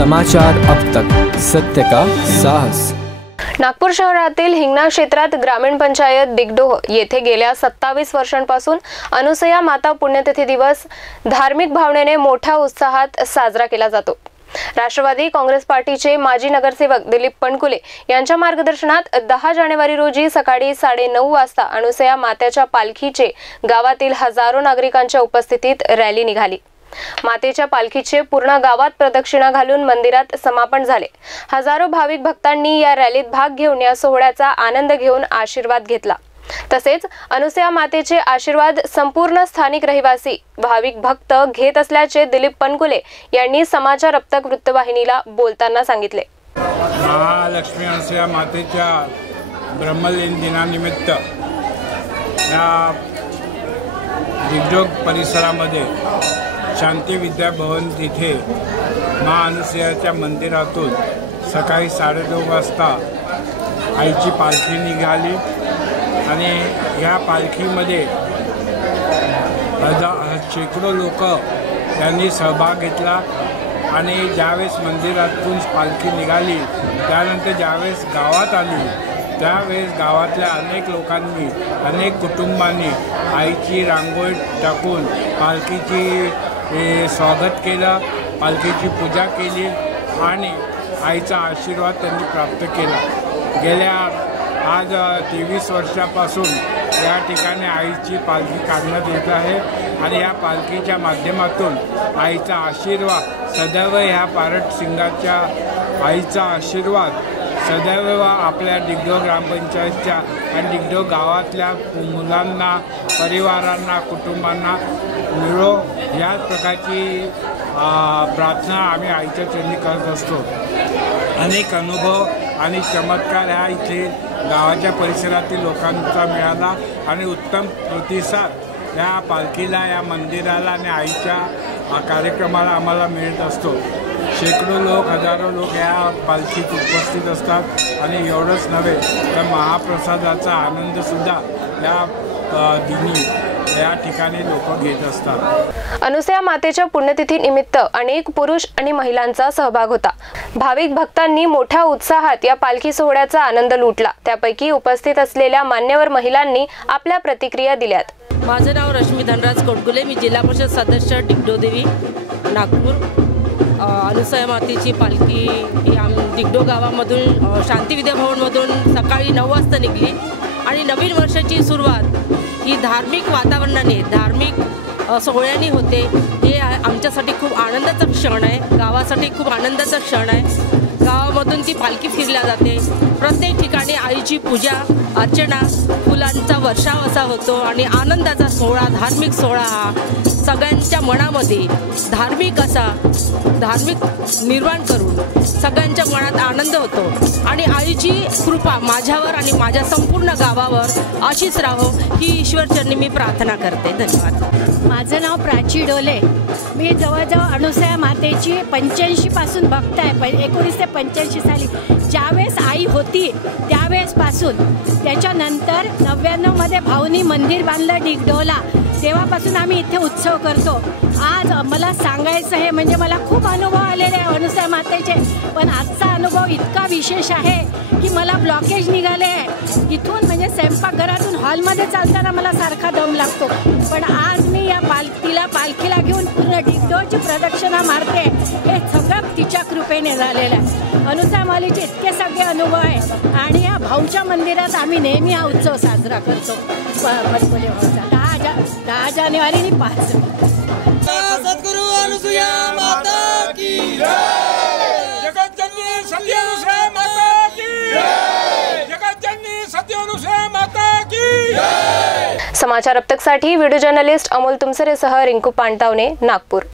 समाचार अब तक, सत्य का साहस। नागपूर शहरातील हिंगणा क्षेत्रात ग्रामीण पंचायत दिगडोह येथे गेल्या 27 वर्षांपासून अनुसया माता पुण्यतिथी दिवस धार्मिक भावनेने मोठ्या उत्साहात साजरा केला जातो। राष्ट्रवादी काँग्रेस पार्टीचे माजी नगरसेवक दिलीप पणकुले यांच्या मार्गदर्शनात 10 जानेवारी रोजी सकाळी 9:30 वाजता अनुसया मातेच्या पालखीचे गावातील हजारो नागरिकांच्या उपस्थितीत रॅली निघाली। मातेच्या पालखीचे पूर्ण गावात प्रदक्षिणा घालून मंदिरात समापन झाले। हजारो भाविक भक्तांनी या रॅलीत भाग घेऊन या सोहळ्याचा आनंद घेऊन आशीर्वाद घेतला। तसेच अनुसया मातेचे आशीर्वाद संपूर्ण स्थानिक रहिवासी भाविक भक्त घेत असल्याचे दिलीप पणकुले यांनी समाचार अब तक वृत्तवाहिनीला बोलताना सांगितले। महालक्ष्मी अनुसया मातेच्या ब्रह्मलीन दिनानिमित्त या दिग्डोह परिसरामध्ये शांती विद्या भवन तिथे माँ अनुसयाच्या मंदिरातून सकाळी 9:30 वाजता आईची पालखी निघाली आणि या पालखीमध्ये शेकडो लोक त्यांनी सहभाग घेतला आणि ज्यावेळेस मंदिरातून पालखी निघाली त्यानंतर ज्यावेळेस गावात आली त्यावेळेस गावातल्या अनेक लोकांनी अनेक कुटुंबांनी आईची रांगोळी टाकून पालखीची स्वागत केलं, पालखीची पूजा केली आणि आईचा आशीर्वाद त्यांनी प्राप्त केला। गेल्या आज 23 वर्षापासून या ठिकाणी आईची पालखी काढण्यात येत आहे आणि या पालखीच्या माध्यमातून आईचा आशीर्वाद सदैव ह्या पारट सिंगाच्या आईचा आशीर्वाद सदैव आपल्या दिग्डोह ग्रामपंचायतच्या आणि दिग्डोह गावातल्या मुलांना, परिवारांना, कुटुंबांना मिळो याच प्रकारची प्रार्थना आम्ही आईच्या चरणी करत असतो। अनेक अनुभव आणि चमत्कार ह्या इथे गावाच्या परिसरातील लोकांचा मिळाला आणि उत्तम प्रतिसाद या पालखीला, या मंदिराला आणि आईच्या कार्यक्रमाला आम्हाला मिळत असतो। शेकडो लोक, हजारो लोक या पालखीत उपस्थित असतात आणि एवढंच नव्हे तर महाप्रसादाचा आनंदसुद्धा या दिनी या ठिकाणी लोक घेत असतात। अनुसया मातेच्या पुण्यतिथी निमित्त अनेक पुरुष आणि महिलांचा सहभाग होता। भाविक भक्तांनी मोठ्या उत्साहात या पालखी सोहळ्याचा आनंद लुटला। त्यापैकी उपस्थित असलेल्या मान्यवर महिलांनी आपल्या प्रतिक्रिया दिल्यात। माझे नाव रश्मी धनराज कोटगुले, मी जिल्हा परिषद सदस्य दिग्डोदेवी नागपूर। अनुसया मातेची पालखी ही दिग्डोह गावामधून शांती विद्या भवनमधून सकाळी 9 वाजता निघली आणि नवीन वर्षाची सुरुवात ही धार्मिक वातावरणाने, धार्मिक सोहळ्याने होते। हे आमच्यासाठी खूप आनंदाचा क्षण आहे, गावासाठी खूप आनंदाचा क्षण आहे। गावामधून ती पालखी फिरल्या जाते, प्रत्येक ठिकाणी आईची पूजा अर्चना, फुलांचा वर्षाव असा होतो आणि आनंदाचा सोहळा, धार्मिक सोहळा हा सगळ्यांच्या मनामध्ये धार्मिक निर्माण करून सगळ्यांच्या मनात आनंद होतो आणि आईची कृपा माझ्यावर आणि माझ्या संपूर्ण गावावर अशीच राहो ही ईश्वरचरणी मी प्रार्थना करते। धन्यवाद। माझं नाव प्राची डोले, मी जवळजवळ अनुसया मातेची 85 पासून भक्त आहे। 1985 साली ज्यावेळेस आई होती त्यावेळेसपासून, त्याच्यानंतर 99 मध्ये भाऊनी मंदिर बांधलं दिग्डोहला, तेव्हापासून आम्ही इथे उत्सव करतो। आज मला सांगायचं आहे म्हणजे मला खूप अनुभव आलेले आहे अनुसया मातेचे, पण आजचा अनुभव इतका विशेष आहे की मला ब्लॉकेज निघाले इथून, म्हणजे स्वयंपाकघरातून हॉलमध्ये चालताना मला सारखा दम लागतो, पण आज मी या पालखीला घेऊन पूर्ण दिग्डोहची प्रदक्षिणा मारते। हे सगळं तिच्या कृपेने झालेलं आहे। अनुसया मातेचे इतके सगळे अनुभव आहे आणि या भाऊच्या मंदिरात आम्ही नेहमी हा उत्सव साजरा करतो। पटकोले भाऊचा 10 जानेवारी आणि 5 सद्गुरु अनुसया माता की जय, जगज्जननी सती अनुसया माता की जय, जगज्जननी सती अनुसया माता की जय। समाचार अब तक साठी व्हिडिओ जर्नलिस्ट अमोल तुमसरेसह रिंकू पांटावणे, नागपूर।